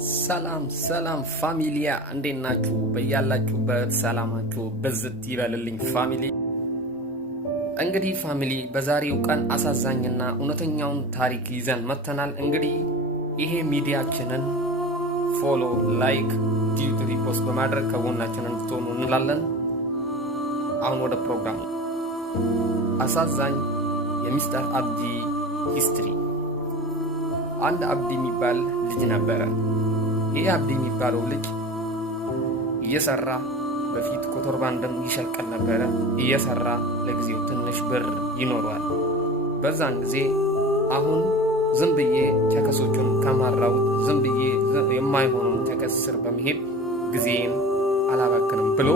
ሰላም ፋሚሊያ እንዴት ናችሁ? በያላችሁበት ሰላማችሁ በዝት ይበልልኝ ፋሚሊ። እንግዲህ ፋሚሊ በዛሬው ቀን አሳዛኝና እውነተኛውን ታሪክ ይዘን መተናል። እንግዲህ ይሄ ሚዲያችንን ፎሎ፣ ላይክ፣ ዲዩት ሪፖስት በማድረግ ከጎናችንን እንድትሆኑ እንላለን። አሁን ወደ ፕሮግራሙ። አሳዛኝ የሚስተር አብዲ ሂስትሪ። አንድ አብዲ የሚባል ልጅ ነበረ። ይህ አብዲ የሚባለው ልጅ እየሰራ በፊት ኮንትሮባንድም ይሸልቀል ነበረ። እየሰራ ለጊዜው ትንሽ ብር ይኖረዋል። በዛን ጊዜ አሁን ዝም ብዬ ቸከሶቹን ከማራውት ዝም ብዬ የማይሆነውን ቸከስ ስር በመሄድ ጊዜን አላባክንም ብሎ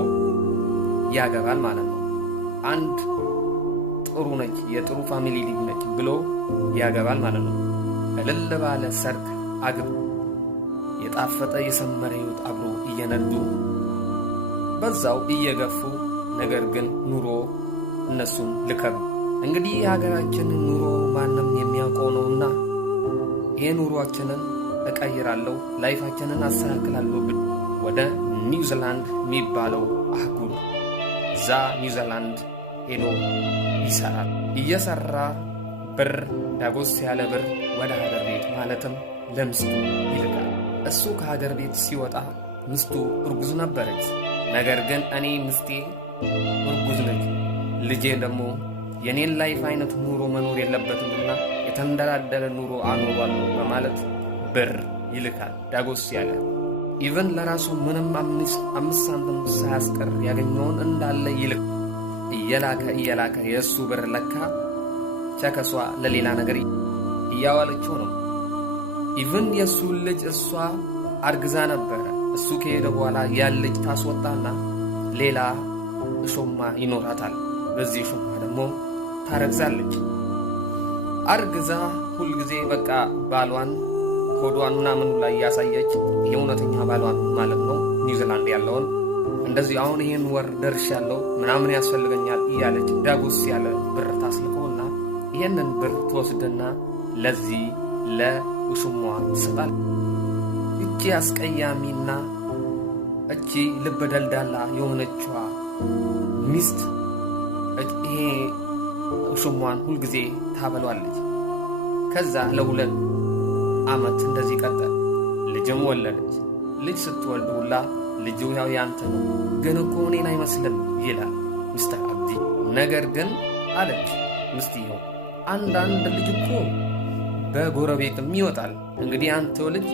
ያገባል ማለት ነው። አንድ ጥሩ ነች፣ የጥሩ ፋሚሊ ልጅ ነች ብሎ ያገባል ማለት ነው። እልል ባለ ሰርግ አግብ የጣፈጠ የሰመረ ሕይወት አብሮ እየነዱ በዛው እየገፉ ነገር ግን ኑሮ እነሱን ልከብ። እንግዲህ የሀገራችንን ኑሮ ማንም የሚያውቀው ነውና ይሄ ኑሮአችንን እቀይራለሁ፣ ላይፋችንን አስተካክላለሁ ብል ወደ ኒውዚላንድ የሚባለው አህጉር እዛ ኒውዚላንድ ሄዶ ይሰራል። እየሰራ ብር ዳጎስ ያለ ብር ወደ ሀገር ቤት ማለትም ለምስቱ ይልካል። እሱ ከሀገር ቤት ሲወጣ ምስቱ እርጉዝ ነበረች። ነገር ግን እኔ ምስቴ እርጉዝ ነች፣ ልጄ ደግሞ የኔን ላይፍ አይነት ኑሮ መኖር የለበትምና የተንደላደለ ኑሮ አኖሯለሁ በማለት ብር ይልካል ዳጎስ ያለ። ኢቨን ለራሱ ምንም አምስት ሳንቲም ሳያስቀር ያገኘውን እንዳለ ይልክ። እየላከ የእሱ ብር ለካ ቸከሷ ለሌላ ነገር እያዋለችው ነው። ኢቭን የእሱ ልጅ እሷ አርግዛ ነበረ። እሱ ከሄደ በኋላ ያን ልጅ ታስወጣና ሌላ እሾማ ይኖራታል። በዚህ እሾማ ደግሞ ታረግዛለች። አርግዛ ሁልጊዜ በቃ ባሏን ሆዷን ምናምኑ ላይ ያሳየች የእውነተኛ ባሏን ማለት ነው ኒውዚላንድ ያለውን እንደዚህ አሁን ይህን ወር ደርሻለሁ ምናምን ያስፈልገኛል እያለች ዳጎስ ያለ ብር ታስልከውና ይህንን ብር ትወስድና ለዚህ ለውሽሟ ትሰጣል። እቺ አስቀያሚና እቺ ልብ ደልዳላ የሆነችዋ ሚስት ይሄ ውሽሟን ሁልጊዜ ታበሏለች። ከዛ ለ2 ዓመት እንደዚህ ቀጠል። ልጅም ወለደች። ልጅ ስትወልድ ሁላ ልጁ ያው ያንተ ነው ግን እኮ እኔን አይመስልም ይላል ሚስተር አብዲ። ነገር ግን አለች ሚስትየው አንዳንድ ልጅ እኮ በጎረቤትም ይወጣል። እንግዲህ አንተ ልጅ